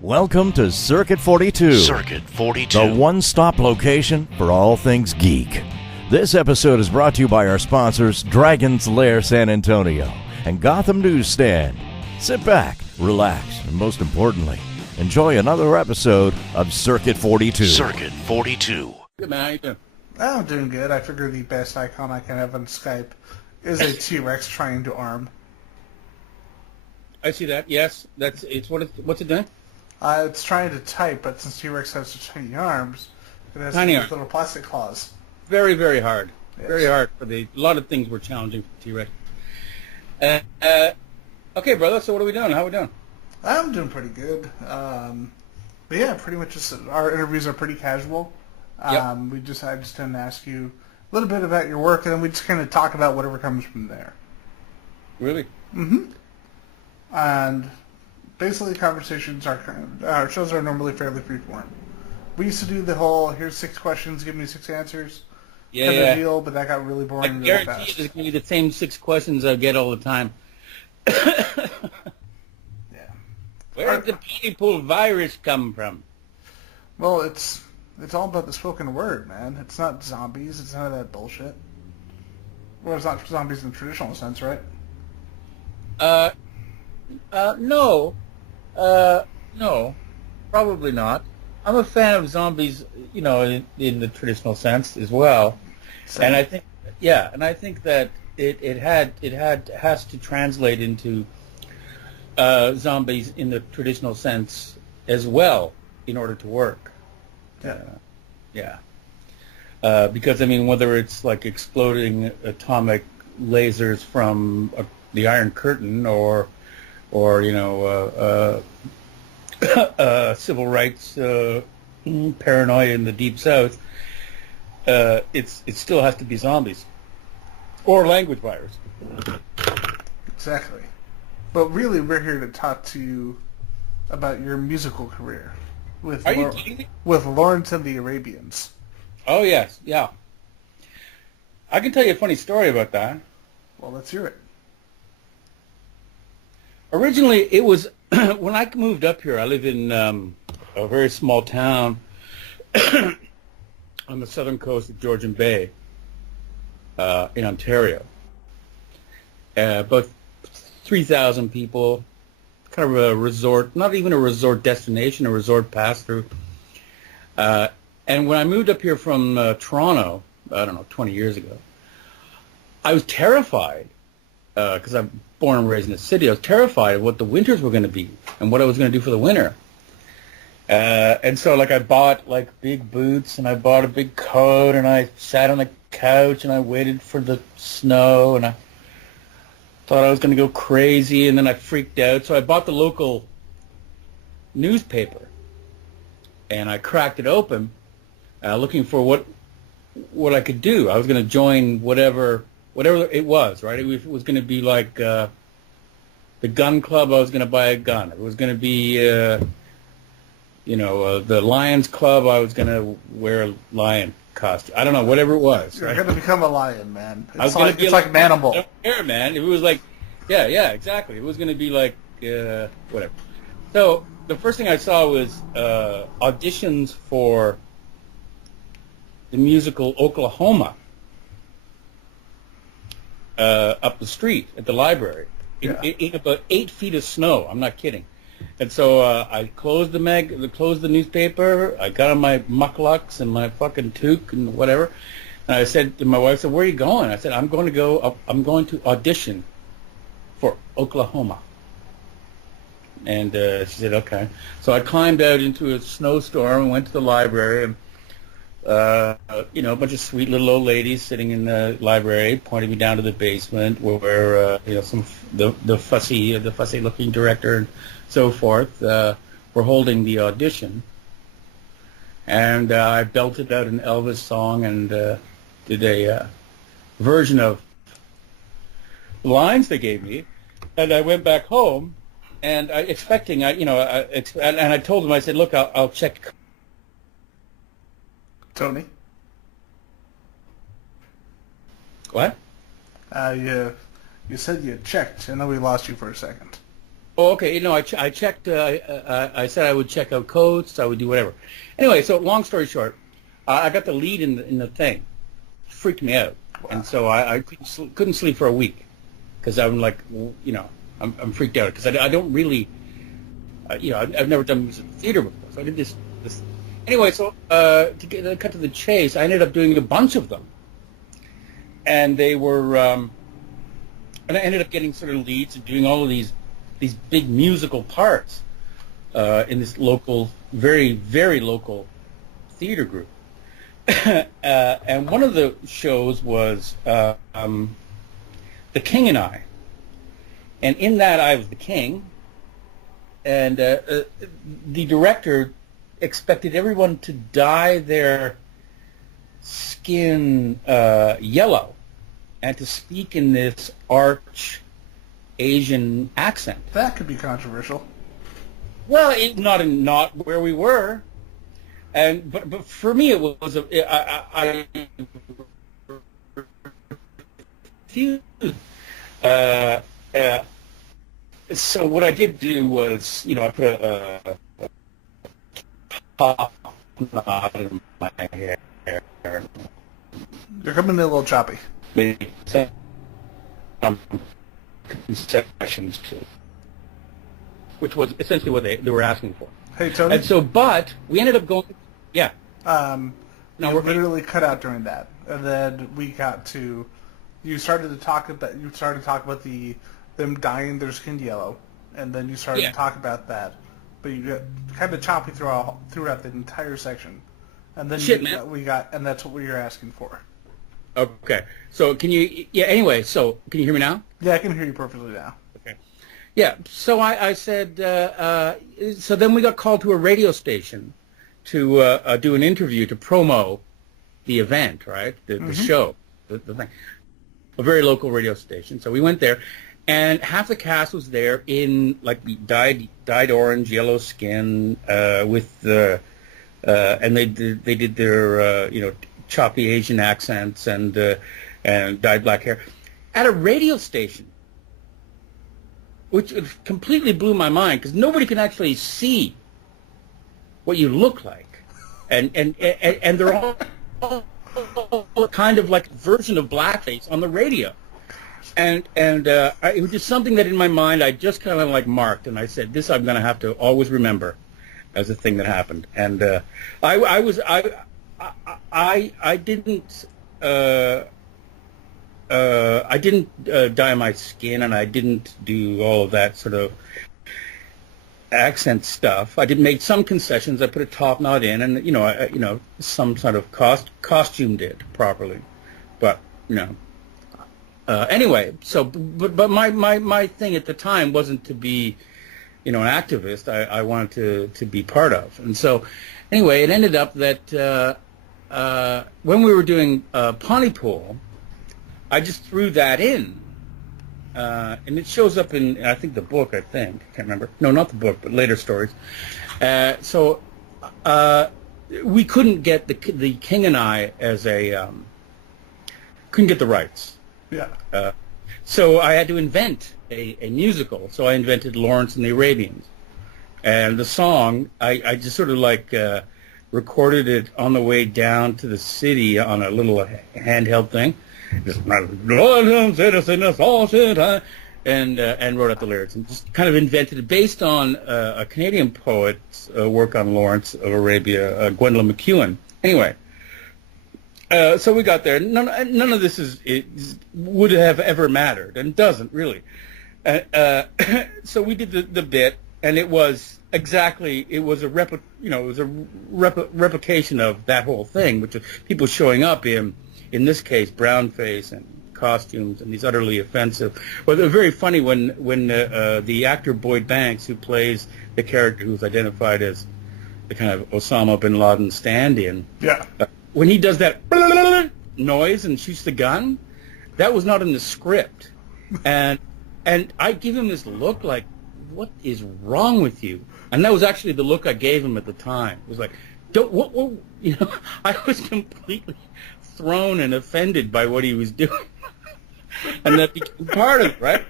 Welcome to Circuit 42. Circuit 42. The one-stop location for all things geek. This episode is brought to you by our sponsors, Dragon's Lair San Antonio and Gotham Newsstand. Sit back, relax, and most importantly, enjoy another episode of Circuit 42. Circuit 42. Good man, how you doing? I'm doing good. I figure the best icon I can have on Skype is a T-Rex trying to arm. I see that. Yes, what's it doing? It's trying to type, but since T-Rex has such tiny arms, it has Tiny these arms. little plastic claws. Very, very hard. Yes. Very hard for a lot of things were challenging for T-Rex. Okay, brother. So what are we doing? How are we doing? I'm doing pretty good. But yeah, pretty much just our interviews are pretty casual. Yep. I just tend to ask you a little bit about your work, and then we just kind of talk about whatever comes from there. Really? Mm-hmm. And basically, our shows are normally fairly freeform. We used to do the whole, here's 6 questions, give me 6 answers kind of deal, but that got really I boring really guarantee fast. it's going to be the same 6 questions I get all the time. Yeah. Where did the Pontypool virus come from? Well, it's all about the spoken word, man. It's not zombies. It's none of that bullshit. Well, it's not zombies in the traditional sense, right? No. No. Probably not. I'm a fan of zombies, in the traditional sense as well. Same. And I think that it has to translate into zombies in the traditional sense as well in order to work. Yeah. Because whether it's like exploding atomic lasers from the Iron Curtain or civil rights paranoia in the Deep South, it still has to be zombies or language virus. Exactly. But really, we're here to talk to you about your musical career with Are you kidding me? with Lawrence and the Arabians. Oh yes, yeah. I can tell you a funny story about that. Well, let's hear it. Originally, it was when I moved up here. I live in a very small town on the southern coast of Georgian Bay in Ontario. About 3,000 people, kind of a resort, not even a resort destination, a resort pass-through. And when I moved up here from Toronto, 20 years ago, I was terrified because I'm born and raised in the city. I was terrified of what the winters were going to be and what I was going to do for the winter. And so, I bought, big boots, and I bought a big coat, and I sat on the couch, and I waited for the snow, and I thought I was going to go crazy, and then I freaked out. So I bought the local newspaper, and I cracked it open, looking for what I could do. I was going to join whatever it was, right? If it was going to be like the gun club, I was going to buy a gun. If it was going to be, the Lions Club, I was going to wear a lion costume. I don't know, whatever it was. You're right? going to become a lion, man. I was It's going to be like I Manimal. don't care, man. If it was like, yeah, exactly. It was going to be like whatever. So the first thing I saw was auditions for the musical Oklahoma up the street at the library in about 8 feet of snow. I'm not kidding. And so I closed the newspaper. I got on my mucklucks and my fucking toque and whatever. And I said to my wife, "Where are you going?" I said, I'm going to audition for Oklahoma. And she said, "Okay." So I climbed out into a snowstorm and went to the library. And a bunch of sweet little old ladies sitting in the library pointed me down to the basement where the fussy looking director and so forth were holding the audition. And I belted out an Elvis song and did a version of the lines they gave me. And I went back home, and I told them, I said, "Look, I'll check." Tony? What? You said you checked, and then we lost you for a second. Oh, okay. I checked. I said I would check out coats. I would do whatever. Anyway, so long story short, I got the lead in the thing. It freaked me out, and so I couldn't sleep for a week because I'm like, I'm freaked out because I don't really, I've never done music theater before, so I did this. Anyway, so to cut to the chase, I ended up doing a bunch of them, and they were, and I ended up getting sort of leads and doing all of these big musical parts in this local, very, very local theater group. And one of the shows was The King and I. And in that, I was the king. And the director expected everyone to dye their skin yellow and to speak in this arch Asian accent. That could be controversial. Well, not where we were, but for me it was I refused. So what I did do was, I put a top knot in my hair. You're coming in a little choppy. Concessions to, which was essentially what they were asking for. Hey, Tony. And so, but we ended up going. Yeah. No, we're literally cut out during that, and then we got to. You started to talk about them dyeing their skin yellow, and then you started to talk about that, but you got kind of choppy throughout the entire section, and then and that's what we were asking for. Okay. So can you? Yeah. Anyway, so can you hear me now? Yeah, I can hear you perfectly now. Okay. Yeah. So I said. So then we got called to a radio station to do an interview to promo the event, right? The show, the thing. A very local radio station. So we went there, and half the cast was there in like dyed orange, yellow skin, with the and they did their choppy Asian accents and dyed black hair at a radio station, which completely blew my mind because nobody can actually see what you look like, and they're all kind of like a version of blackface on the radio, and it was just something that in my mind I just kind of like marked, and I said, this I'm going to have to always remember as a thing that happened, and I didn't dye my skin, and I didn't do all of that sort of accent stuff. I did make some concessions. I put a top knot in, and some sort of costumed it properly. But anyway. So, but my thing at the time wasn't to be, an activist. I wanted to be part of, and so anyway, it ended up that when we were doing Pontypool, I just threw that in. And it shows up in, I think, the book, I can't remember. No, not the book, but later stories. So we couldn't get the King and I as couldn't get the rights. Yeah. So I had to invent a musical. So I invented Lawrence and the Arabians. And the song, I just sort of like recorded it on the way down to the city on a little handheld thing. Just and wrote out the lyrics and just kind of invented it based on a Canadian poet's work on Lawrence of Arabia, Gwendolyn McEwen. Anyway, so we got there. None of this would have ever mattered, and doesn't really. So we did the bit, and it was a replication of that whole thing, which is people showing up in this case, brown face and costumes and these utterly offensive. Well, they're very funny when the actor Boyd Banks, who plays the character who's identified as the kind of Osama bin Laden stand-in, when he does that noise and shoots the gun, that was not in the script, and I give him this look like, what is wrong with you? And that was actually the look I gave him at the time. It was like, what I was completely thrown and offended by what he was doing, and that became part of it, right?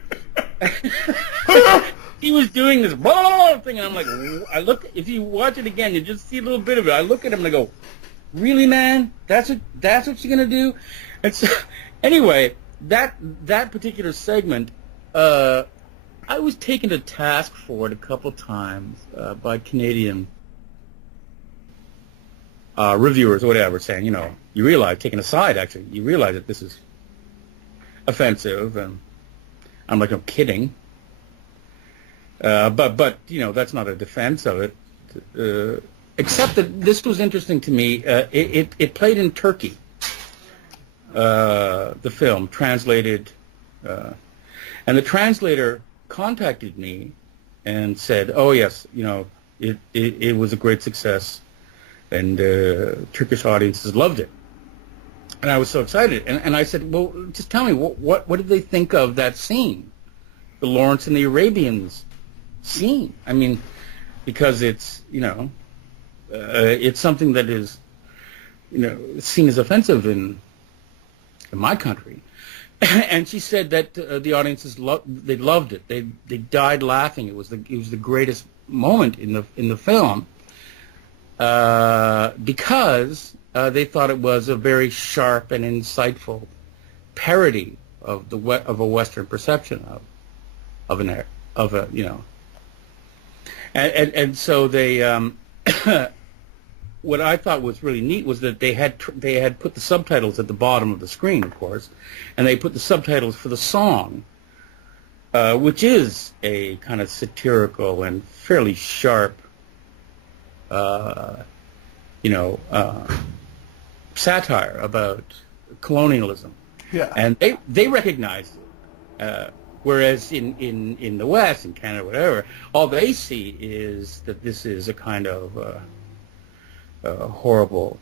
he was doing this blah thing, and I'm like, I look. If you watch it again, you just see a little bit of it. I look at him and I go, "Really, man? That's what you're gonna do?" And so, anyway, that particular segment, I was taken to task for it a couple times by Canadian reviewers or whatever, saying, you realize, taking a side, actually, you realize that this is offensive, and I'm like, no kidding. But that's not a defense of it. Except that this was interesting to me. It played in Turkey. The film translated, and the translator contacted me and said, "Oh yes, it was a great success, and Turkish audiences loved it." And I was so excited, and I said, "Well, just tell me what did they think of that scene, the Lawrence and the Arabians scene? I mean, because it's it's something that is seen as offensive in my country." And she said that the audiences they loved it. They died laughing. It was the greatest moment in the film because they thought it was a very sharp and insightful parody of a Western perception of and so they what I thought was really neat was that they had put the subtitles at the bottom of the screen, of course, and they put the subtitles for the song, which is a kind of satirical and fairly sharp, satire about colonialism. Yeah. And they recognized it. Whereas in the West, in Canada, whatever, all they see is that this is a kind of a horrible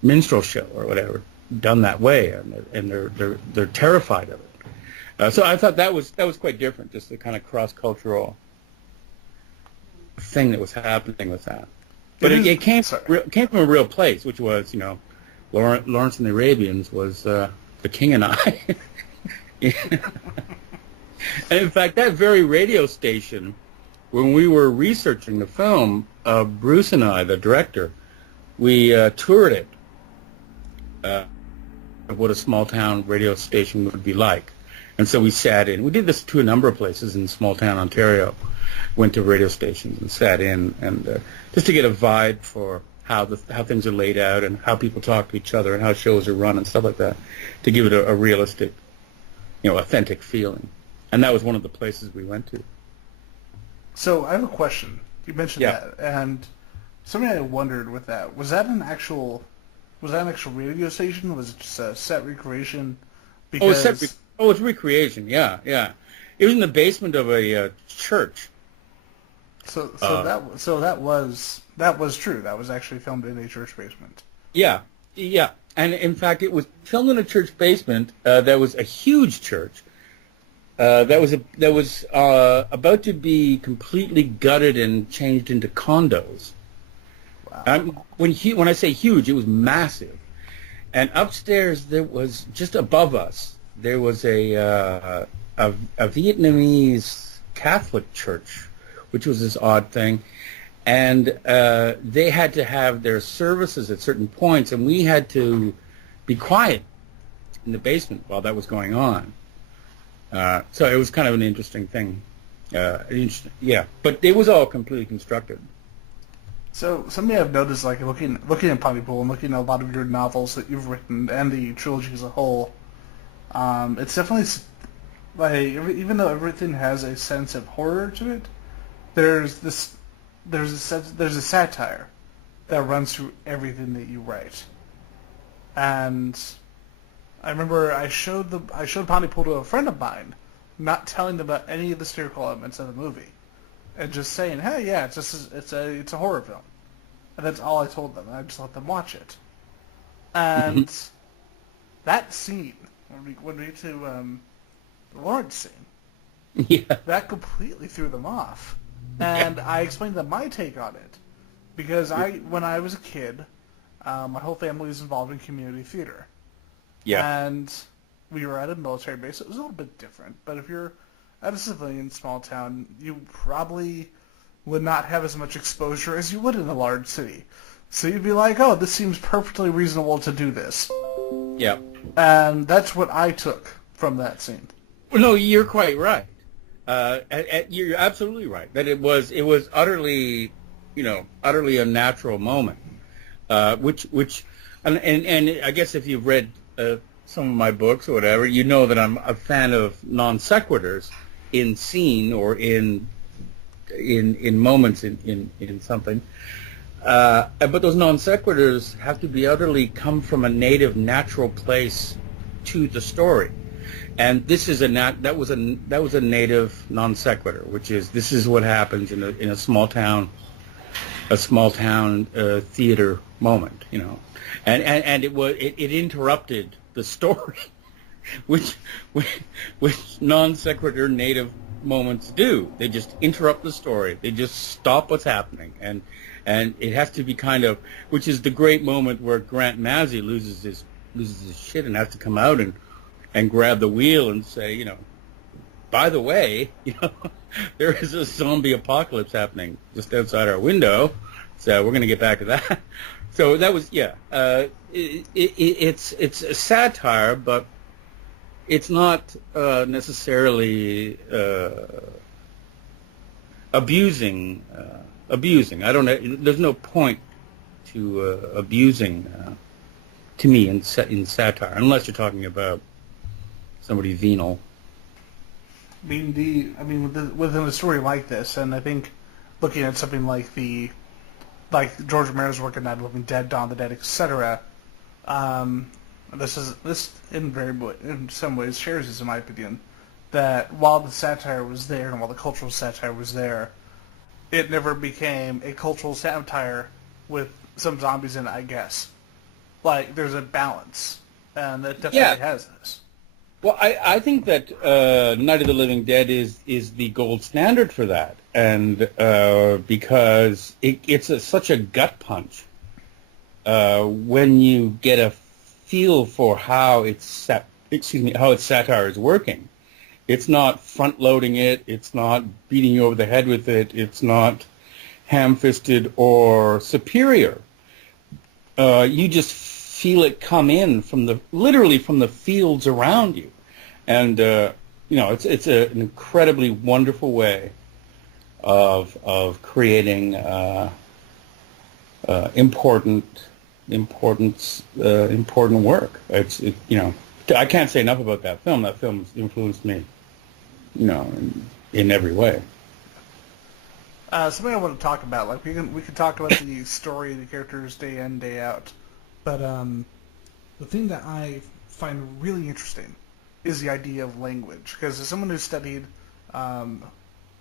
minstrel show or whatever done that way, and they're terrified of it. So I thought that was quite different, just the kind of cross-cultural thing that was happening with that. But it came from a real place, which was Lawrence and the Arabians was the King and I. And in fact, that very radio station, when we were researching the film, Bruce and I, the director, we toured it, of what a small-town radio station would be like. And so we sat in. We did this to a number of places in small-town Ontario. Went to radio stations and sat in, and just to get a vibe for how things are laid out and how people talk to each other and how shows are run and stuff like that, to give it a realistic, authentic feeling. And that was one of the places we went to. So I have a question. You mentioned that, and something I wondered with that, was that an actual radio station? Was it just a set recreation? Because it's recreation. Yeah. It was in the basement of a church. So that was true. That was actually filmed in a church basement. Yeah. And in fact, it was filmed in a church basement. That was a huge church. That was about to be completely gutted and changed into condos. Wow. When I say huge, it was massive. And upstairs, there was, just above us, there was a Vietnamese Catholic church, which was this odd thing. And they had to have their services at certain points, and we had to be quiet in the basement while that was going on. So it was kind of an interesting thing. But it was all completely constructed. So something I've noticed, like looking at Pontypool and looking at a lot of your novels that you've written and the trilogy as a whole, it's definitely like even though everything has a sense of horror to it, there's a satire that runs through everything that you write. And I remember I showed Pontypool to a friend of mine, not telling them about any of the satirical elements of the movie, and just saying, "Hey, yeah, it's a horror film," and that's all I told them. I just let them watch it. And that scene, when we get to the Lawrence scene, that completely threw them off. And I explained to them my take on it, because when I was a kid, my whole family was involved in community theater. Yeah. And we were at a military base. It was a little bit different, but if you're at a civilian small town, you probably would not have as much exposure as you would in a large city. So you'd be like, oh, this seems perfectly reasonable to do this. Yeah. And that's what I took from that scene. Well, no, you're quite right. You're absolutely right that it was utterly, utterly a natural moment, which, and I guess if you've read some of my books or whatever, you know that I'm a fan of non sequiturs in scene or in moments in something. But those non sequiturs have to be utterly come from a native, natural place to the story. And this is that was a native non sequitur, which is this is what happens in a small town theater moment, and it interrupted the story, which non sequitur native moments do. They just interrupt the story. They just stop what's happening, and it has to be kind of, which is the great moment where Grant Mazzy loses his shit and has to come out and grab the wheel and say, by the way, there is a zombie apocalypse happening just outside our window, so we're going to get back to that. So that was, it's a satire, but it's not necessarily abusing. I don't know. There's no point to abusing to me in satire, unless you're talking about somebody venal. Within a story like this, and I think looking at something like George Romero's work in Night of the Living Dead, Dawn of the Dead, etc. This in some ways shares this, in my opinion, that while the satire was there and while the cultural satire was there, it never became a cultural satire with some zombies in it, I guess. Like, there's a balance, and it definitely has this. Well, I think that Night of the Living Dead is the gold standard for that, and because it's such a gut punch when you get a feel for how its satire is working. It's not front-loading it. It's not beating you over the head with it. It's not ham-fisted or superior. You just feel it come in literally from the fields around you, and it's an incredibly wonderful way of creating important work. I can't say enough about that film. That film influenced me, in every way. Something I want to talk about, like we can talk about the story of the characters day in, day out, but the thing that I find really interesting is the idea of language, because as someone who studied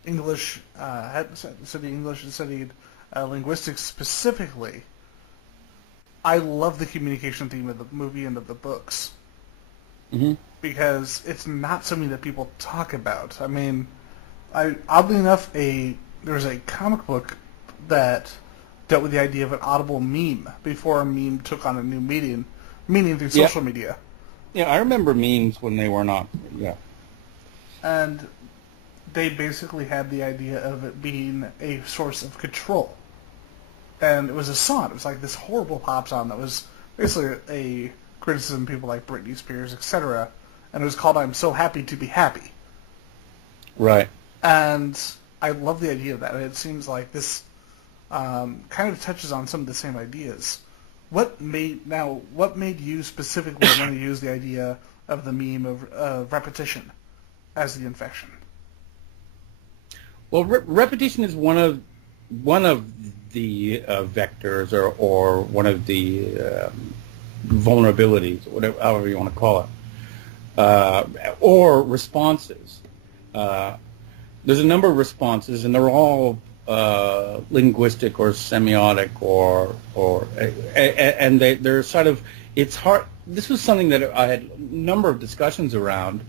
English, studied English and studied linguistics specifically, I love the communication theme of the movie and of the books. Mm-hmm. Because it's not something that people talk about. I mean, oddly enough, there's a comic book that dealt with the idea of an audible meme before a meme took on a new meaning through social media. Yeah, I remember memes when they were not. Yeah. And they basically had the idea of it being a source of control. And it was a song. It was like this horrible pop song that was basically a criticism of people like Britney Spears, etc. And it was called "I'm So Happy to Be Happy." Right. And I love the idea of that. It seems like this kind of touches on some of the same ideas. What made you specifically want to use the idea of the meme of repetition as the infection? Well, repetition is one of the vectors or one of the vulnerabilities, whatever, however you want to call it, or responses. There's a number of responses, and they're all linguistic or semiotic, and they're sort of. It's hard. This was something that I had a number of discussions around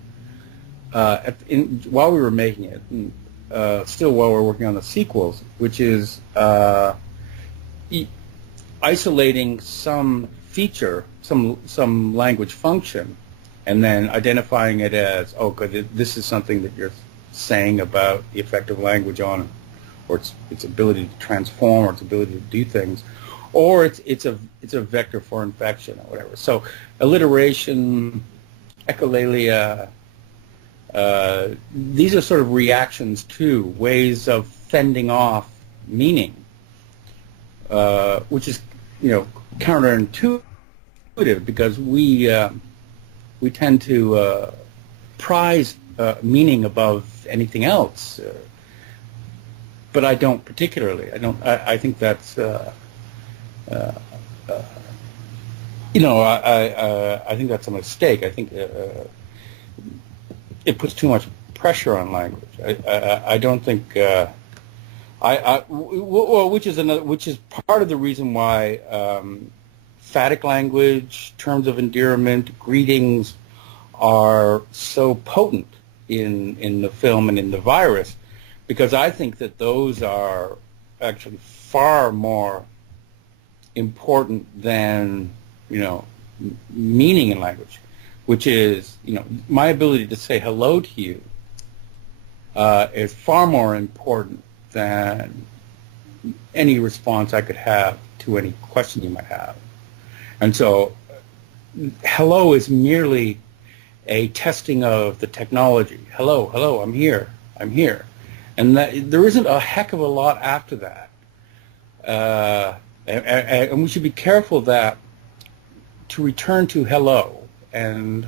while we were making it, and still while we're working on the sequels, which is isolating some feature, some language function, and then identifying it as, this is something that you're saying about the effect of language on, or its ability to transform, or its ability to do things, or it's a vector for infection or whatever. So alliteration, echolalia, these are sort of reactions to ways of fending off meaning, which is counterintuitive because we tend to prize meaning above anything else. But I don't particularly. I think that's. I think that's a mistake. I think it puts too much pressure on language. I don't think. Which is part of the reason why phatic language, terms of endearment, greetings are so potent in the film and in the virus, because I think that those are actually far more important than meaning in language, which is my ability to say hello to you is far more important than any response I could have to any question you might have. And so hello is merely a testing of the technology. Hello, I'm here. And that, there isn't a heck of a lot after that. And we should be careful that to return to hello and,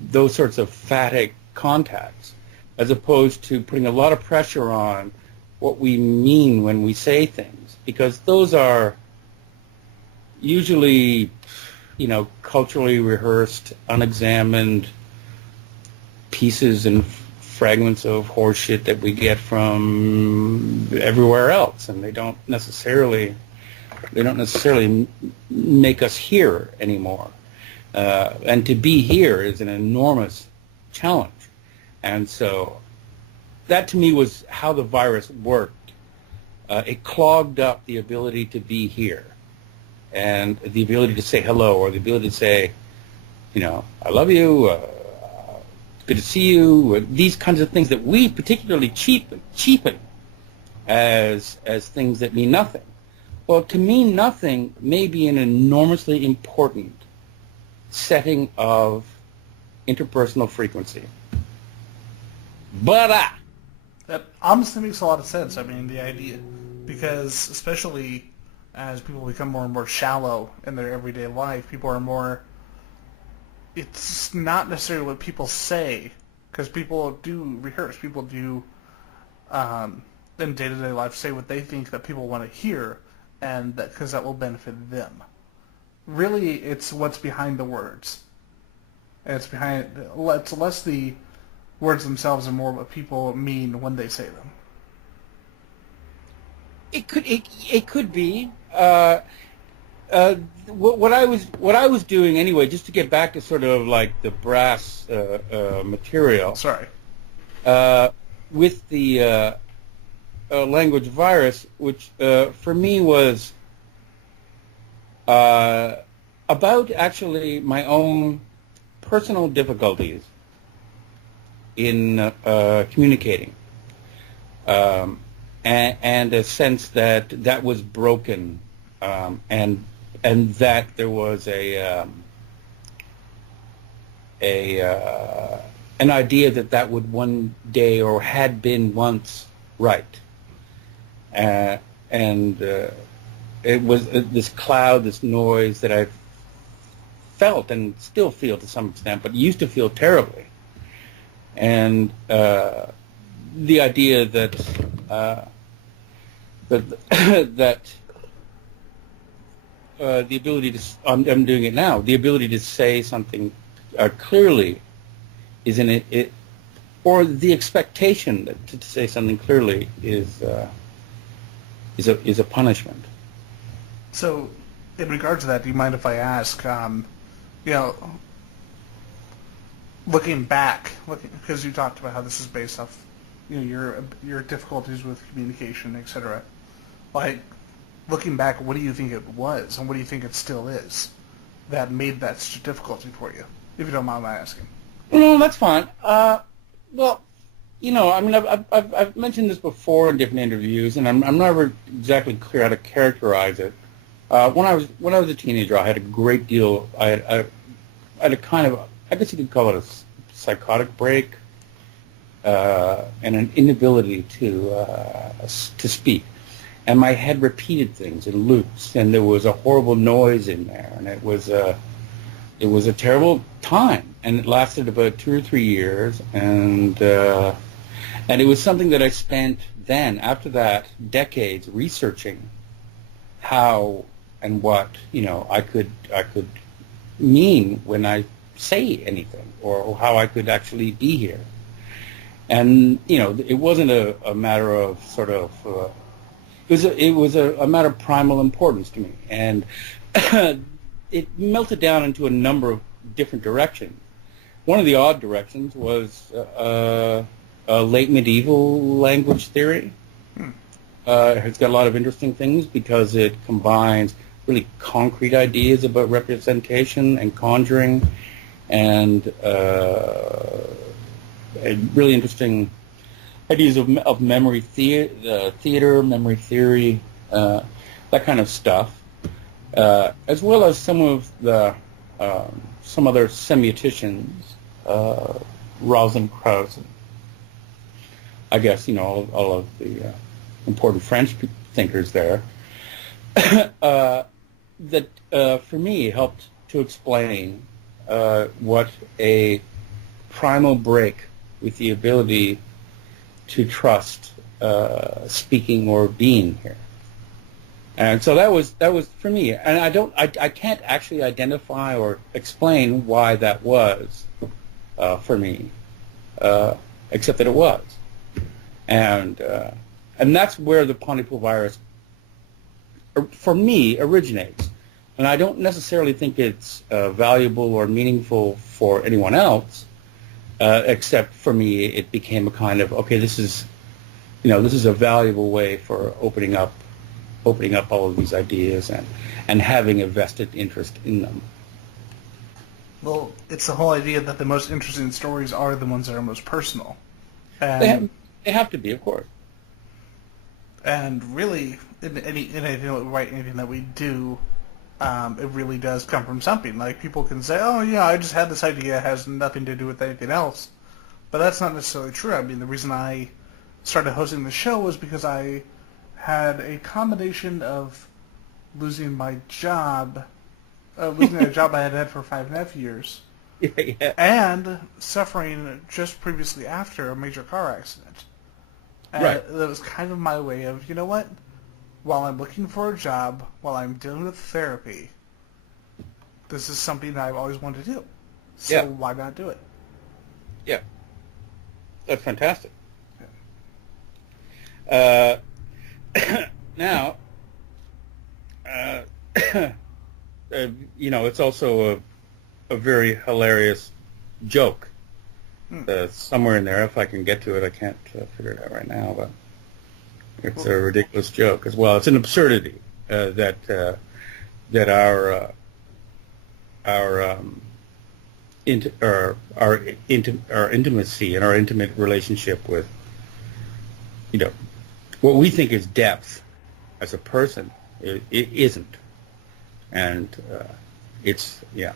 those sorts of phatic contacts, as opposed to putting a lot of pressure on what we mean when we say things, because those are usually, culturally rehearsed, unexamined pieces and fragments of horseshit that we get from everywhere else, and they don't necessarily make us here anymore. And to be here is an enormous challenge. And so that to me was how the virus worked. It clogged up the ability to be here, and the ability to say hello, or the ability to say, I love you, good to see you, these kinds of things that we particularly cheapen as things that mean nothing. Well, to mean nothing may be an enormously important setting of interpersonal frequency. But that honestly makes a lot of sense. I mean, the idea, because especially as people become more and more shallow in their everyday life, people are more. It's not necessarily what people say, because people do rehearse. People do, in day-to-day life, say what they think that people want to hear, and that because that will benefit them. Really, it's what's behind the words. And it's less the words themselves and more what people mean when they say them. It could be. What I was doing anyway, just to get back to sort of like the brass material. Sorry. With the language virus, which for me was about actually my own personal difficulties in communicating, and a sense that was broken, and that there was an idea that would one day, or had been once, right, and it was this cloud, this noise that I felt and still feel to some extent, but used to feel terribly. And the idea that the ability to, I'm doing it now, the ability to say something clearly is in it, or the expectation that to say something clearly is a punishment. So, in regard to that, do you mind if I ask, looking back, because you talked about how this is based off, your difficulties with communication, etc. Like, looking back, what do you think it was, and what do you think it still is, that made that such a difficulty for you? If you don't mind my asking. No, that's fine. Well, I mean, I've mentioned this before in different interviews, and I'm never exactly clear how to characterize it. When I was a teenager, I had a great deal. I had a kind of, I guess you could call it a psychotic break, and an inability to speak. And my head repeated things in loops, and there was a horrible noise in there, and it was a terrible time, and it lasted about 2 or 3 years, and it was something that I spent then, after that, decades researching how and what I could mean when I say anything, or how I could actually be here. And it wasn't a matter of sort of it was a matter of primal importance to me, and it melted down into a number of different directions. One of the odd directions was a late medieval language theory. It's got a lot of interesting things because it combines really concrete ideas about representation and conjuring, and really interesting ideas of memory theater, memory theory, that kind of stuff, as well as some of the some other semioticians, Rosenkrantz, I guess all of the important French thinkers there, that for me helped to explain what a primal break with the ability to trust speaking or being here. And so that was for me, and I can't actually identify or explain why that was for me, except that it was, and that's where the Pontypool virus, for me, originates. And I don't necessarily think it's valuable or meaningful for anyone else, except for me, it became a kind of, okay, this is a valuable way for opening up all of these ideas and having a vested interest in them. Well, it's the whole idea that the most interesting stories are the ones that are most personal. And they have to be, of course. And really, in anything that we write, anything that we do, it really does come from something. Like, people can say, oh, yeah, I just had this idea, it has nothing to do with anything else. But that's not necessarily true. I mean, the reason I started hosting the show was because I had a combination of losing my job, losing a job I had had for 5.5 years, Yeah. and suffering just previously after a major car accident. And Right. that was kind of my way of, you know what? While I'm looking for a job, while I'm dealing with therapy, this is something that I've always wanted to do. So Yeah. why not do it? Yeah. That's fantastic. Now, it's also a very hilarious joke. Somewhere in there, if I can get to it, I can't figure it out right now, but it's a ridiculous joke as well. It's an absurdity that our intimacy and our intimate relationship with what we think is depth as a person, it isn't, and it's Yeah.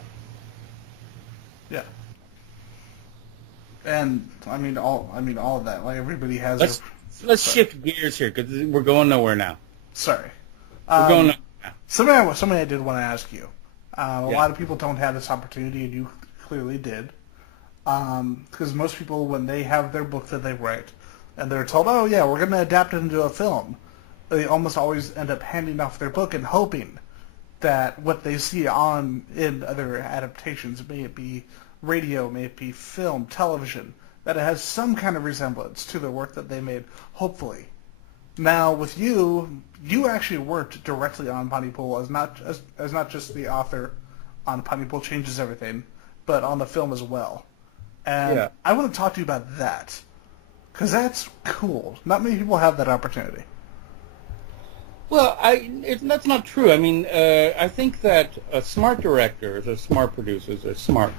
And I mean all of that. Like, everybody has. Let's shift gears here because we're going nowhere now. Sorry. We're going nowhere now. Something I did want to ask you. A lot of people don't have this opportunity, and you clearly did. Because most people, when they have their book that they write, and they're told, oh yeah, we're going to adapt it into a film, they almost always end up handing off their book and hoping that what they see in other adaptations, may it be radio, may it be film, television, that it has some kind of resemblance to the work that they made, hopefully. Now, with you actually worked directly on Pontypool as not just the author on Pontypool Changes Everything, but on the film as well. And Yeah. I want to talk to you about that, because that's cool. Not many people have that opportunity. Well, that's not true. I mean, I think that smart directors or smart producers are smart.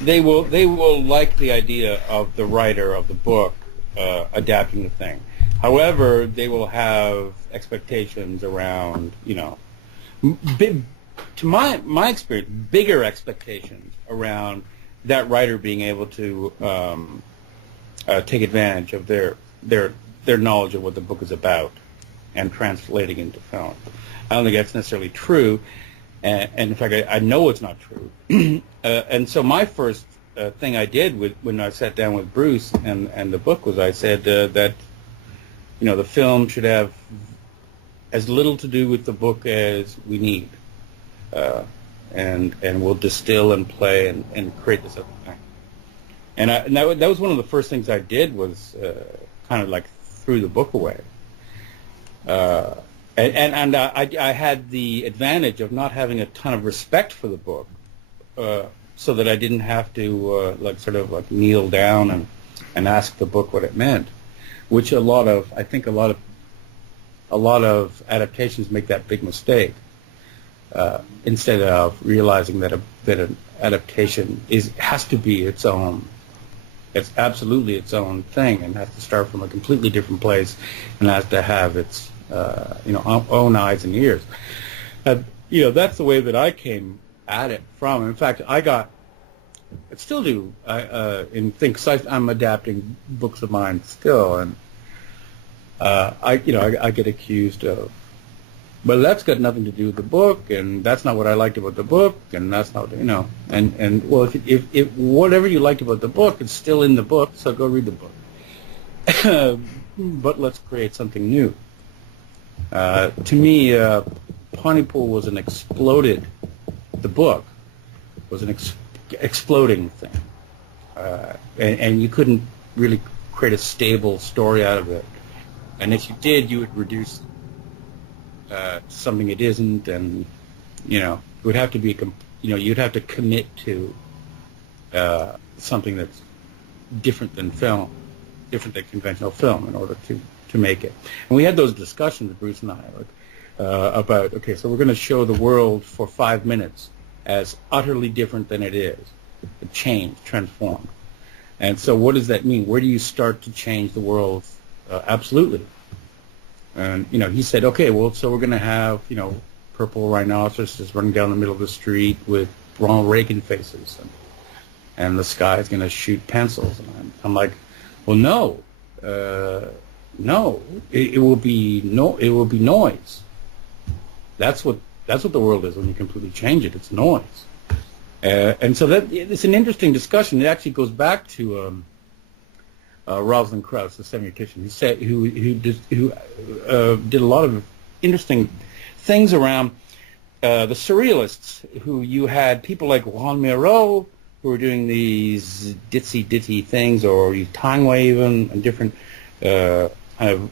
They will like the idea of the writer of the book adapting the thing. However, they will have expectations around, to my experience, bigger expectations around that writer being able to take advantage of their knowledge of what the book is about and translating into film. I don't think that's necessarily true, and in fact, I know it's not true. And so my first thing I did when I sat down with Bruce and the book was I said that the film should have as little to do with the book as we need, and we'll distill and play and create this other thing. And that was one of the first things I did was kind of like threw the book away. And I had the advantage of not having a ton of respect for the book, so that I didn't have to kneel down and ask the book what it meant, which a lot of adaptations make that big mistake. Instead of realizing that an adaptation has to be its own. It's absolutely its own thing and has to start from a completely different place and has to have its own eyes and ears. That's the way that I came at it from. In fact, I still do. I'm adapting books of mine still, and I get accused of, well, that's got nothing to do with the book, and that's not what I liked about the book, and that's not, and well, if whatever you liked about the book is still in the book, so go read the book. But let's create something new. To me, Pontypool was the book was an exploding thing, and you couldn't really create a stable story out of it, and if you did, you would reduce something it isn't, and it would have to be you'd have to commit to something that's different than conventional film in order to make it. And we had those discussions, Bruce and I, about, okay, so we're going to show the world for 5 minutes as utterly different than it is, changed, transformed. And so what does that mean? Where do you start to change the world absolutely? And, he said, okay, well, so we're going to have, purple rhinoceroses running down the middle of the street with Ronald Reagan faces, and the sky is going to shoot pencils. And I'm like, well, no, it will be noise. That's what the world is when you completely change it. It's noise. And so it's an interesting discussion. It actually goes back to Rosalind Krauss, the semiotician, who did a lot of interesting things around the surrealists. Who you had people like Juan Miró, who were doing these ditzy things, or Tangway even, and different kind of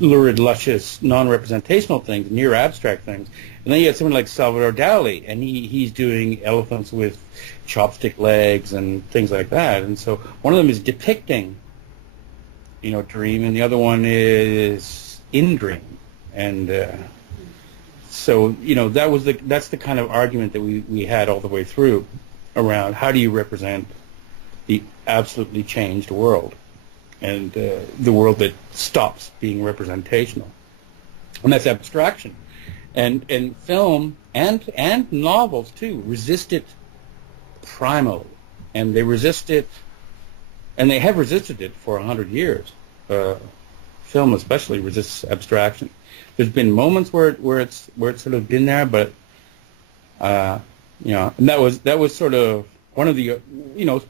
lurid, luscious, non-representational things, near abstract things. And then you had someone like Salvador Dali, and he's doing elephants with chopstick legs and things like that. And so one of them is depicting, dream, and the other one is in dream. And so that's the kind of argument that we had all the way through around how do you represent the absolutely changed world, and the world that stops being representational, and that's abstraction. And film and novels too resist it primally, and they resist it, and they have resisted it for 100 years. Film especially resists abstraction. There's been moments where it's sort of been there, but and that was sort of one of the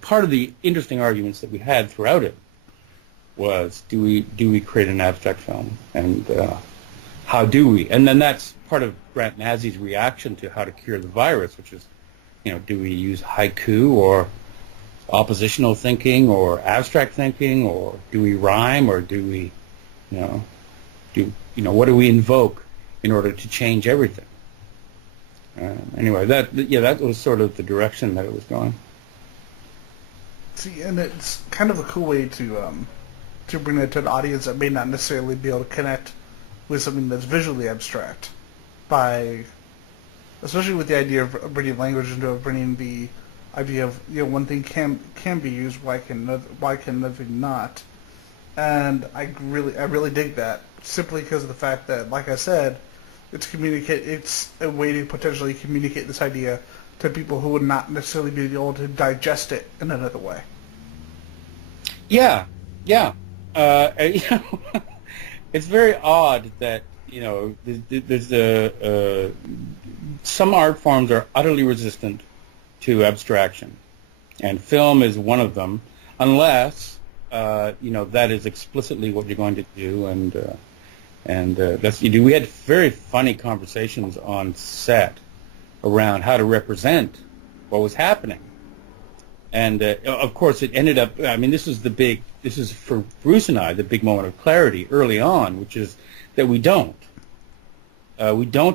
part of the interesting arguments that we had throughout it was, do we create an abstract film, and how do we? And then that's part of Grant Nazi's reaction to how to cure the virus, which is, do we use haiku or oppositional thinking or abstract thinking, or do we rhyme, or do we, what do we invoke in order to change everything? Anyway, that was sort of the direction that it was going. See, and it's kind of a cool way to bring it to an audience that may not necessarily be able to connect with something that's visually abstract, by especially with the idea of bringing language into it, bringing the idea of one thing can be used, why can another thing not, and I really dig that, simply because of the fact that, like I said, it's a way to potentially communicate this idea to people who would not necessarily be able to digest it in another way. Yeah. It's very odd that there's some art forms are utterly resistant to abstraction, and film is one of them, unless that is explicitly what you're going to do, and that's you do. We had very funny conversations on set around how to represent what was happening, and of course it ended up. I mean, this is for Bruce and I the big moment of clarity early on, which is that we don't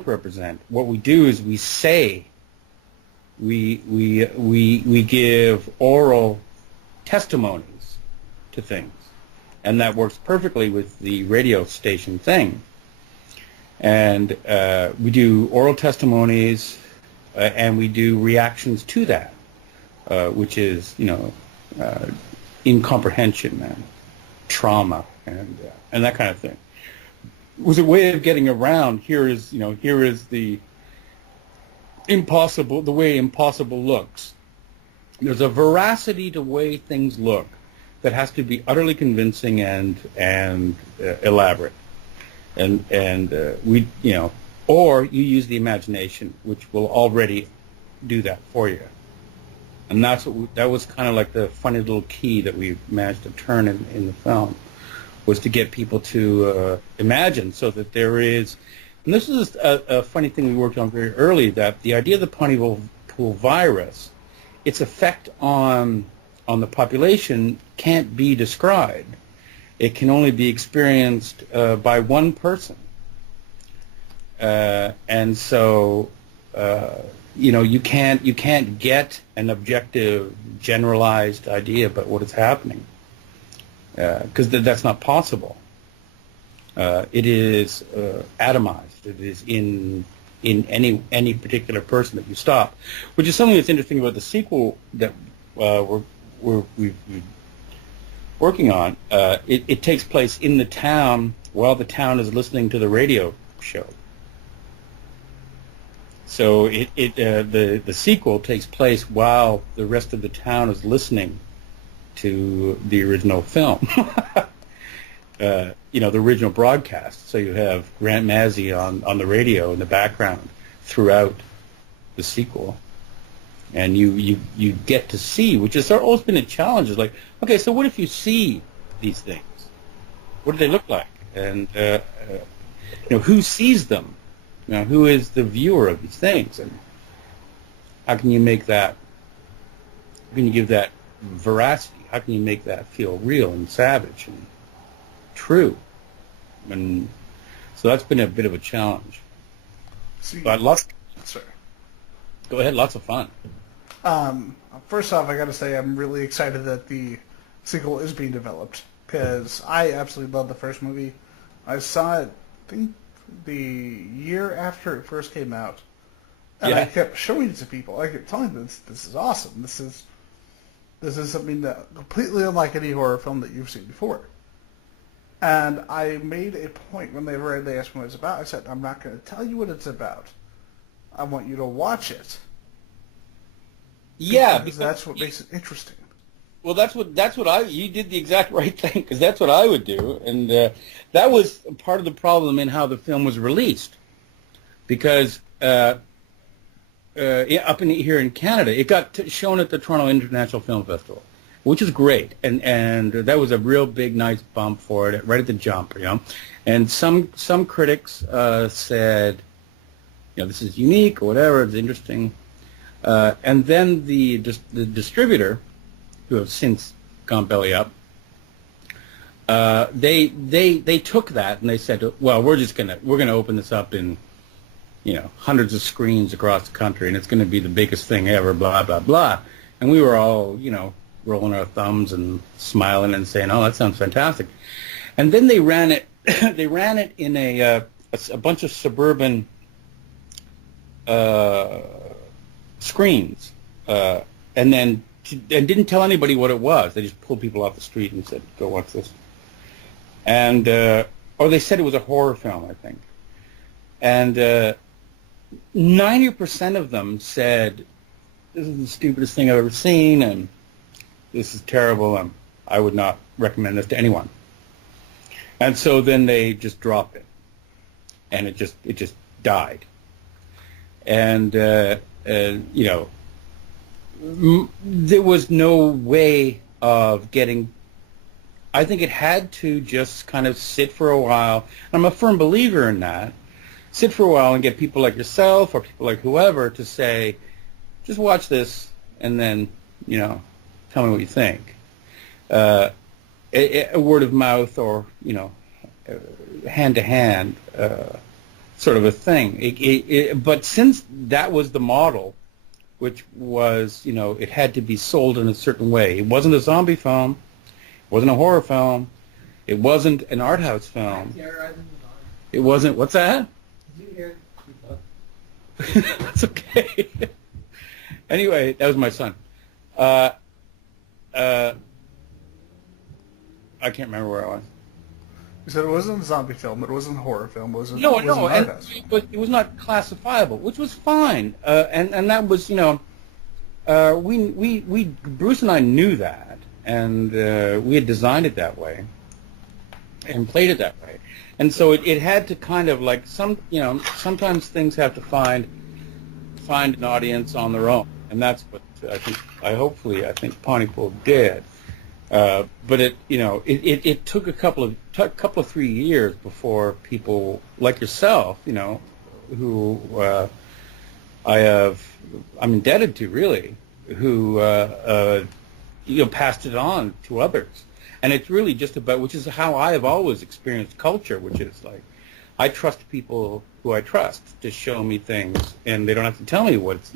represent. What we do is we say. We give oral testimonies to things, and that works perfectly with the radio station thing. And we do oral testimonies, and we do reactions to that, which is incomprehension and trauma and that kind of thing. It was a way of getting around. Here is the impossible, the way impossible looks. There's a veracity to the way things look that has to be utterly convincing and elaborate, and we or you use the imagination, which will already do that for you, and that was kind of like the funny little key that we managed to turn in the film, was to get people to imagine, so that there is. And this is a funny thing we worked on very early, that the idea of the Pontypool virus, its effect on the population can't be described. It can only be experienced by one person. And so, you can't get an objective, generalized idea about what is happening, because that's not possible. It is atomized. It is in any particular person that you stop, which is something that's interesting about the sequel that we're working on. It takes place in the town while the town is listening to the radio show. So the sequel takes place while the rest of the town is listening to the original film. The original broadcast. So you have Grant Mazzy on the radio in the background throughout the sequel, and you get to see, which has always been a challenge. Is like, okay, so what if you see these things? What do they look like? And who sees them? Who is the viewer of these things? And how can you make that? How can you give that veracity? How can you make that feel real and savage and true? And so that's been a bit of a challenge. But go ahead, lots of fun. First off, I got to say I'm really excited that the sequel is being developed, because I absolutely love the first movie. I saw it, I think, the year after it first came out, and I kept showing it to people. I kept telling them, this is awesome. This is something that completely unlike any horror film that you've seen before. And I made a point when they asked me what it's about. I said, I'm not going to tell you what it's about. I want you to watch it. Yeah, because that's what makes it interesting. Well, that's what you did the exact right thing, because that's what I would do, and that was part of the problem in how the film was released, because up here in Canada, it got shown at the Toronto International Film Festival, which is great, and that was a real big, nice bump for it right at the jump, And some critics said, this is unique or whatever, it's interesting, and then the distributor, who have since gone belly up, they took that and they said, well, we're gonna open this up in hundreds of screens across the country, and it's going to be the biggest thing ever, blah blah blah. And we were all rolling our thumbs and smiling and saying, oh, that sounds fantastic. And then they ran it they ran it in a bunch of suburban screens, and didn't tell anybody what it was. They just pulled people off the street and said, "Go watch this." And or they said it was a horror film, I think. And 90% of them said, "This is the stupidest thing I've ever seen, and this is terrible, and I would not recommend this to anyone." And so then they just dropped it, and it just died. And there was no way of getting. I think it had to just kind of sit for a while. I'm a firm believer in that. Sit for a while and get people like yourself or people like whoever to say, just watch this and then, tell me what you think. A word of mouth or, hand-to-hand sort of a thing. But since that was the model, which was, it had to be sold in a certain way. It wasn't a zombie film. It wasn't a horror film. It wasn't an art house film. It wasn't, what's that? Did you hear That's okay. Anyway, that was my son. I can't remember where I was. You said it wasn't a zombie film. It wasn't a horror film. It wasn't. No, it wasn't and it was not classifiable, which was fine. And that was, we Bruce and I knew that, and we had designed it that way, and played it that way. And so it had to kind of like sometimes things have to find an audience on their own, and that's what I think Pontypool did. But it took a couple of 3 years before people like yourself, who I'm indebted to really, who passed it on to others. And it's really just about, which is how I have always experienced culture, which is like, I trust people who I trust to show me things, and they don't have to tell me what's,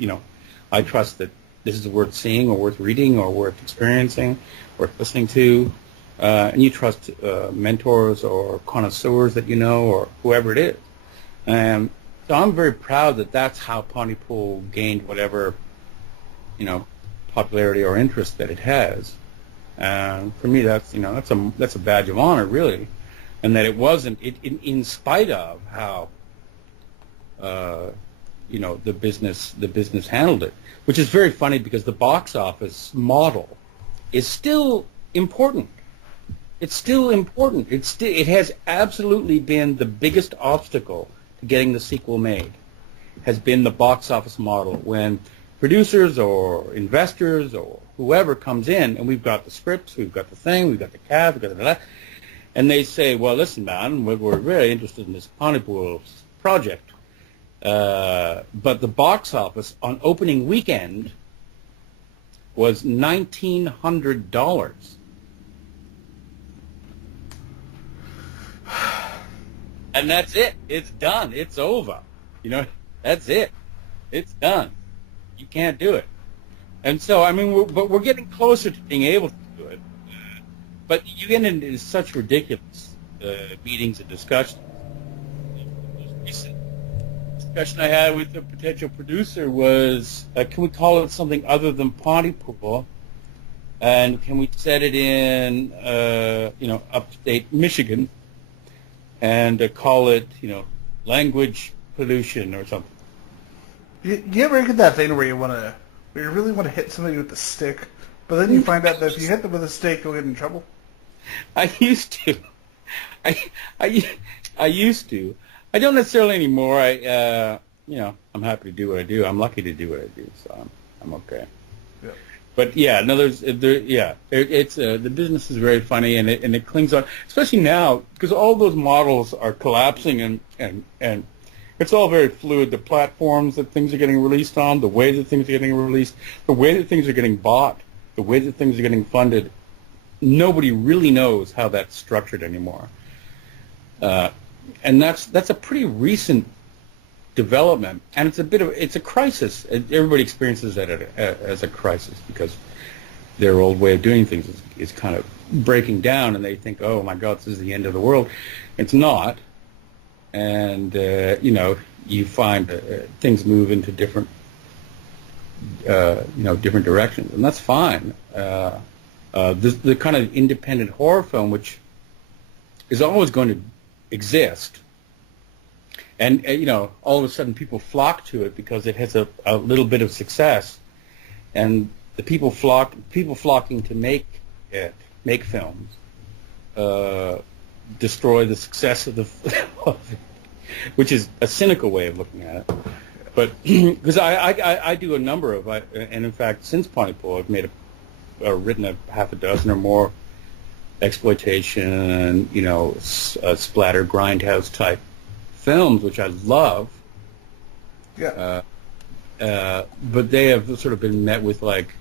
I trust that this is worth seeing or worth reading or worth experiencing, worth listening to, and you trust mentors or connoisseurs that or whoever it is. So I'm very proud that that's how Pontypool gained whatever, popularity or interest that it has. And for me, that's that's a badge of honor, really, and that it wasn't in spite of how the business handled it, which is very funny because the box office model is still important. It's still important. It has absolutely been the biggest obstacle to getting the sequel made. Has been the box office model when producers or investors or whoever comes in, and we've got the scripts, we've got the thing, we've got the cast, we've got the and they say, well, listen, man, we're very interested in this Pontypool project, but the box office on opening weekend was $1,900. And that's it. It's done. It's over. That's it. It's done. You can't do it. And so, we're getting closer to being able to do it. But you get into such ridiculous meetings and discussions. The most recent discussion I had with a potential producer was, can we call it something other than Pontypool? And can we set it in, upstate Michigan and call it, language pollution or something? You ever get that thing where you really want to hit somebody with a stick, but then you find out that if you hit them with a stick, you'll get in trouble? I used to. I used to. I don't necessarily anymore. I'm happy to do what I do. I'm lucky to do what I do, so I'm okay. Yeah. But yeah, no, it's the business is very funny, and it clings on, especially now because all those models are collapsing and it's all very fluid. The platforms that things are getting released on, the way that things are getting released, the way that things are getting bought, the way that things are getting funded. Nobody really knows how that's structured anymore. And that's a pretty recent development, and it's a crisis. Everybody experiences that as a crisis because their old way of doing things is kind of breaking down, and they think, oh my God, this is the end of the world. It's not, and you find things move into different different directions, and that's fine. The kind of independent horror film, which is always going to exist, and all of a sudden people flock to it because it has a little bit of success, and the people flocking to make films destroy the success of the which is a cynical way of looking at it. But because I do a number of, and in fact, since Pontypool, I've made written a half a dozen or more exploitation, splatter, grindhouse type films, which I love. Yeah. But they have sort of been met with like,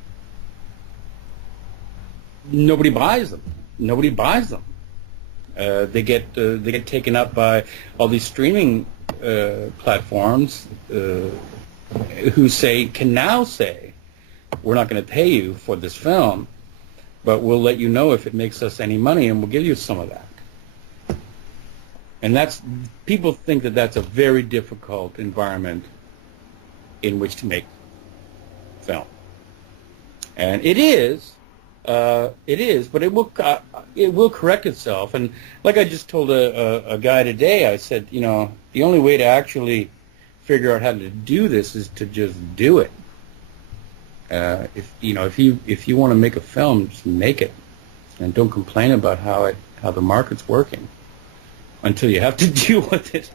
nobody buys them. Nobody buys them. They get taken up by all these streaming platforms who can now say, we're not going to pay you for this film, but we'll let you know if it makes us any money, and we'll give you some of that. And people think that that's a very difficult environment in which to make film, and it is, but it will correct itself. And like I just told a guy today, I said, the only way to actually figure out how to do this is to just do it. If you want to make a film, just make it, and don't complain about how the market's working until you have to deal with it.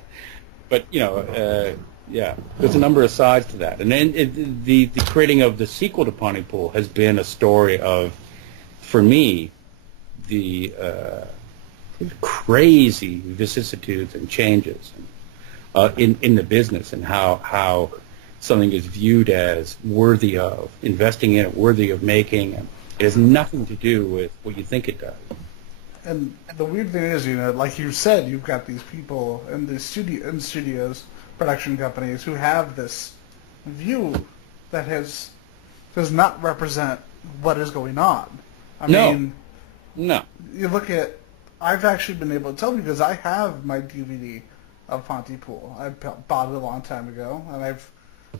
But there's a number of sides to that. And then the creating of the sequel to Pontypool has been a story of, for me, the crazy vicissitudes and changes in the business, and how something is viewed as worthy of investing in, it worthy of making, and it has nothing to do with what you think it does. And the weird thing is, like you said, you've got these people in the studios, production companies, who have this view that does not represent what is going on. No. You look at, I've actually been able to tell, because I have my DVD of Pontypool. I bought it a long time ago, and I've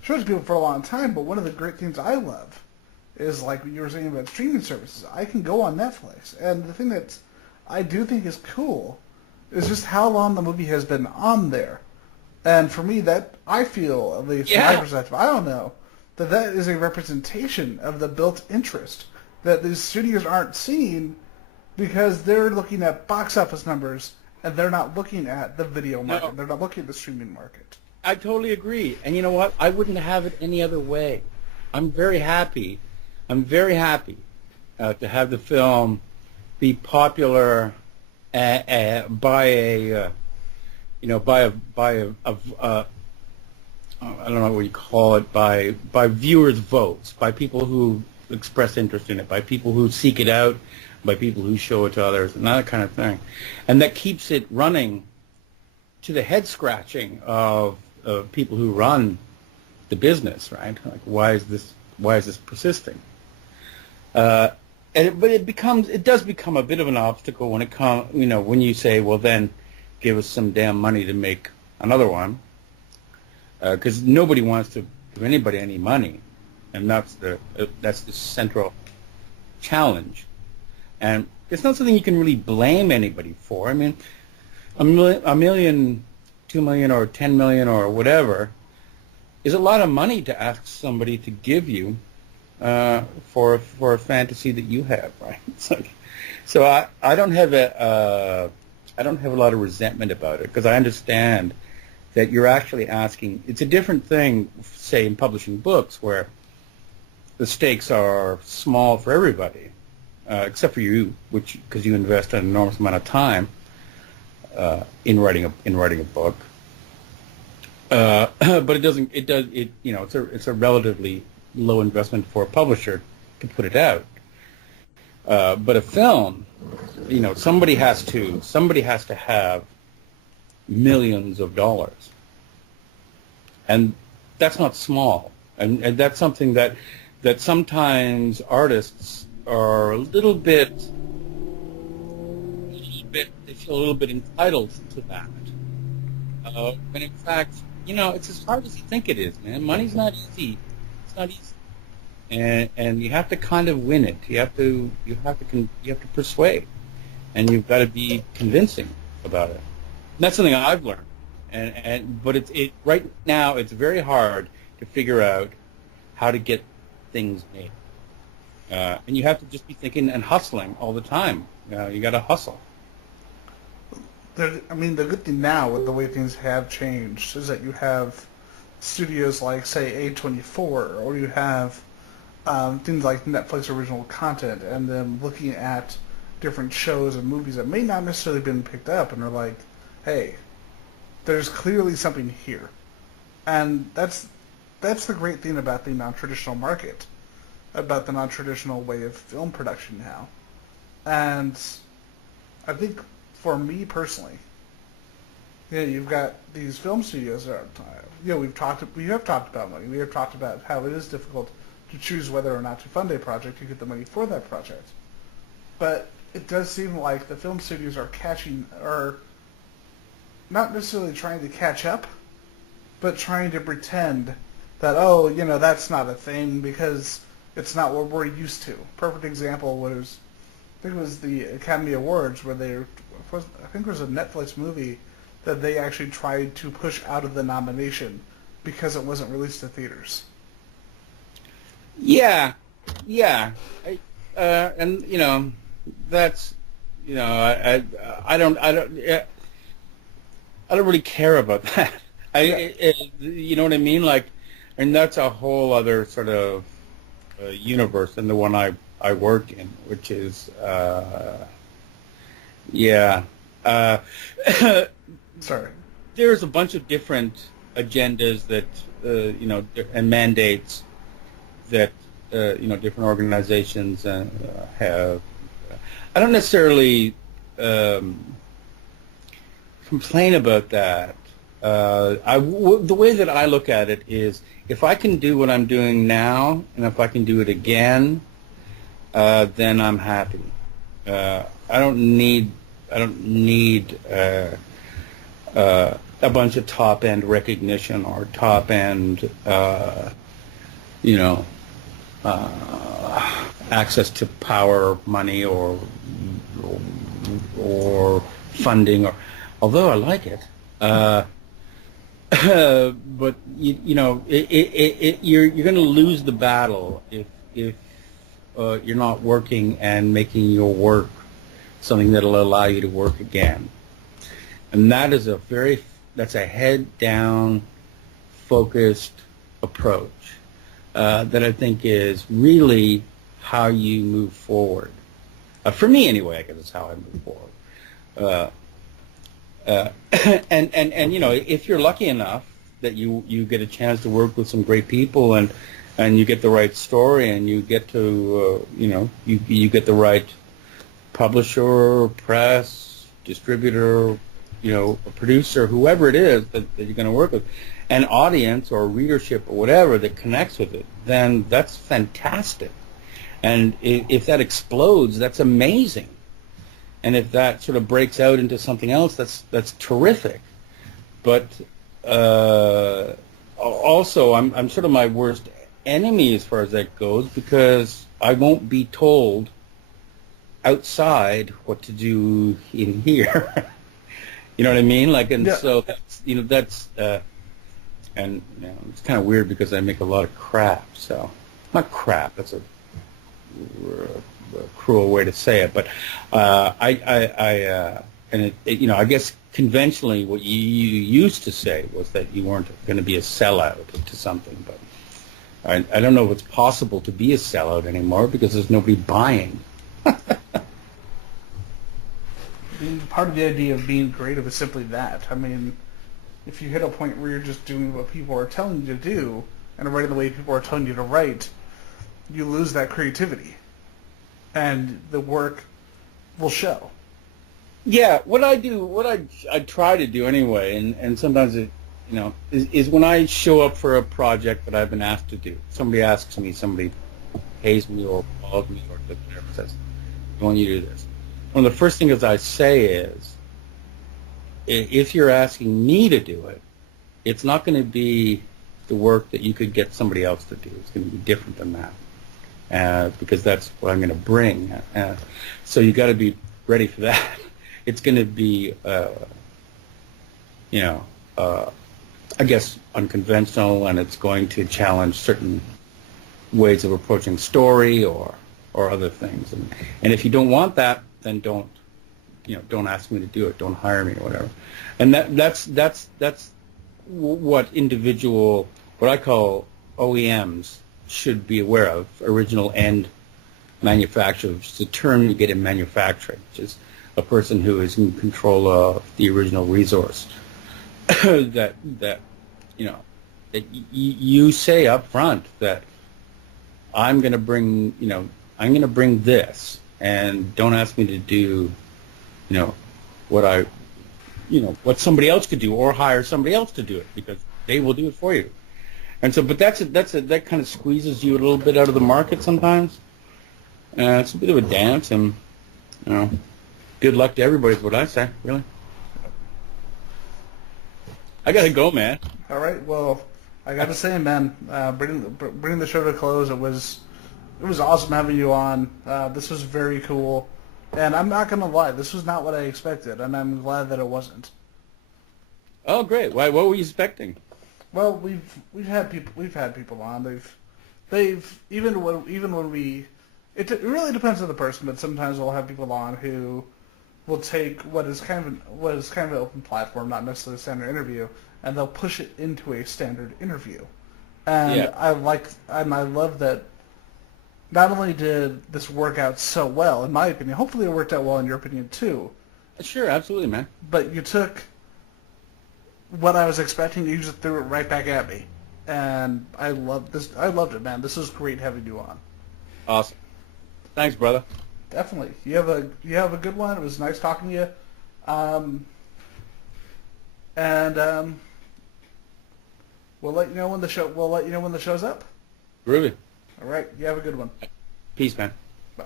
showed it to people for a long time. But one of the great things I love is, like you were saying about streaming services, I can go on Netflix, and the thing that I do think is cool is just how long the movie has been on there. And for me, that, I feel, at least from my perspective, I don't know, that is a representation of the built interest that these studios aren't seeing, because they're looking at box office numbers, and they're not looking at the video market. No. They're not looking at the streaming market. I totally agree. And you know what? I wouldn't have it any other way. I'm very happy to have the film be popular by a I don't know what you call it, by viewers' votes, by people who express interest in it, by people who seek it out, by people who show it to others, and that kind of thing. And that keeps it running, to the head scratching of people who run the business, right? Like, why is this persisting? But it does become a bit of an obstacle when it comes, when you say, well, then give us some damn money to make another one, because nobody wants to give anybody any money, and that's the central challenge. And it's not something you can really blame anybody for. I mean, a million, 2 million, or 10 million, or whatever, is a lot of money to ask somebody to give you for a fantasy that you have, right? So I don't have a lot of resentment about it, because I understand that you're actually asking. It's a different thing, say, in publishing books, where the stakes are small for everybody, except for you, because you invest an enormous amount of time in writing a book. But it's a relatively low investment for a publisher to put it out. But a film, somebody has to have millions of dollars, and that's not small. And that's something that sometimes artists are a little bit feel a little bit entitled to that. When in fact, it's as hard as you think it is, man. Money's not easy. It's not easy, and you have to kind of win it. You have to persuade, and you've got to be convincing about it. And that's something I've learned. But it right now it's very hard to figure out how to get things made. And you have to just be thinking and hustling all the time. You got to hustle. The good thing now with the way things have changed is that you have studios like, say, A24, or you have things like Netflix original content, and them looking at different shows and movies that may not necessarily have been picked up, and they're like, hey, there's clearly something here. And that's the great thing about the non-traditional market, about the non-traditional way of film production now. And I think for me personally, you've got these film studios that are, we have talked about money. We have talked about how it is difficult to choose whether or not to fund a project to get the money for that project. But it does seem like the film studios are not necessarily trying to catch up, but trying to pretend that, that's not a thing because it's not what we're used to. Perfect example was, I think it was the Academy Awards where I think there was a Netflix movie that they actually tried to push out of the nomination because it wasn't released to theaters. Yeah. And that's, I don't really care about that. You know what I mean? Like, and that's a whole other sort of universe than the one I work in, which is, Sorry. There's a bunch of different agendas that, and mandates that, different organizations have. I don't necessarily complain about that. The way that I look at it is, if I can do what I'm doing now, and if I can do it again, then I'm happy. I don't need a bunch of top-end recognition or top-end, access to power, money, or funding. Although I like it, but you're going to lose the battle if you're not working and making your work something that'll allow you to work again. And that is that's a head-down, focused approach that I think is really how you move forward. For me, anyway, I guess that's how I move forward. And if you're lucky enough that you get a chance to work with some great people and you get the right story and you get to you get the right publisher, press, distributor, a producer, whoever it is that you're going to work with, an audience or readership or whatever that connects with it, then that's fantastic. And if that explodes, that's amazing. And if that sort of breaks out into something else, that's terrific. But also, I'm sort of my worst enemy as far as that goes, because I won't be told outside what to do in here. You know what I mean? Like, and yeah. So that's and it's kind of weird because I make a lot of crap. So not crap. That's a cruel way to say it, but I guess conventionally what you used to say was that you weren't going to be a sellout to something, but I don't know if it's possible to be a sellout anymore because there's nobody buying. Part of the idea of being creative is simply that. I mean, if you hit a point where you're just doing what people are telling you to do and writing the way people are telling you to write, you lose that creativity, and the work will show. Yeah, what I try to do anyway, and sometimes it, is when I show up for a project that I've been asked to do. Somebody asks me, somebody pays me or calls me or whatever, says, "I want you to do this." one of the first things I say is, if you're asking me to do it, it's not going to be the work that you could get somebody else to do. It's going to be different than that, because that's what I'm going to bring. So you got to be ready for that. It's going to be, I guess, unconventional, and it's going to challenge certain ways of approaching story or other things. And if you don't want that, then don't ask me to do it. Don't hire me or whatever. And that's what I call OEMs should be aware of, original end manufacturer, which is a term you get in manufacturing, which is a person who is in control of the original resource. that you say up front that I'm going to bring this, and don't ask me to do what somebody else could do, or hire somebody else to do it, because they will do it for you. And so, but that kind of squeezes you a little bit out of the market sometimes. It's a bit of a dance, and good luck to everybody is what I say, really. I gotta go, man. All right. Well, I gotta say, man, bringing the show to a close. It was awesome having you on. This was very cool, and I'm not gonna lie, this was not what I expected, and I'm glad that it wasn't. Oh, great. Why? What were you expecting? Well, we've had people on. They've even when we. It really depends on the person, but sometimes we'll have people on who will take what is kind of an open platform, not necessarily a standard interview, and they'll push it into a standard interview. And yeah. I love that. Not only did this work out so well, in my opinion, hopefully it worked out well in your opinion too. Sure, absolutely, man. But you took what I was expecting, you just threw it right back at me, and I loved this. I loved it, man. This was great having you on. Awesome. Thanks, brother. Definitely. You have a good one. It was nice talking to you. We'll let you know when the show's up. Groovy. All right. You have a good one. Peace, man. Bye.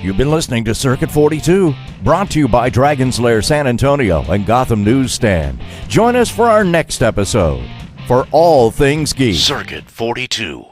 You've been listening to Circuit 42, brought to you by Dragon's Lair San Antonio and Gotham Newsstand. Join us for our next episode. For all things geek. Circuit 42.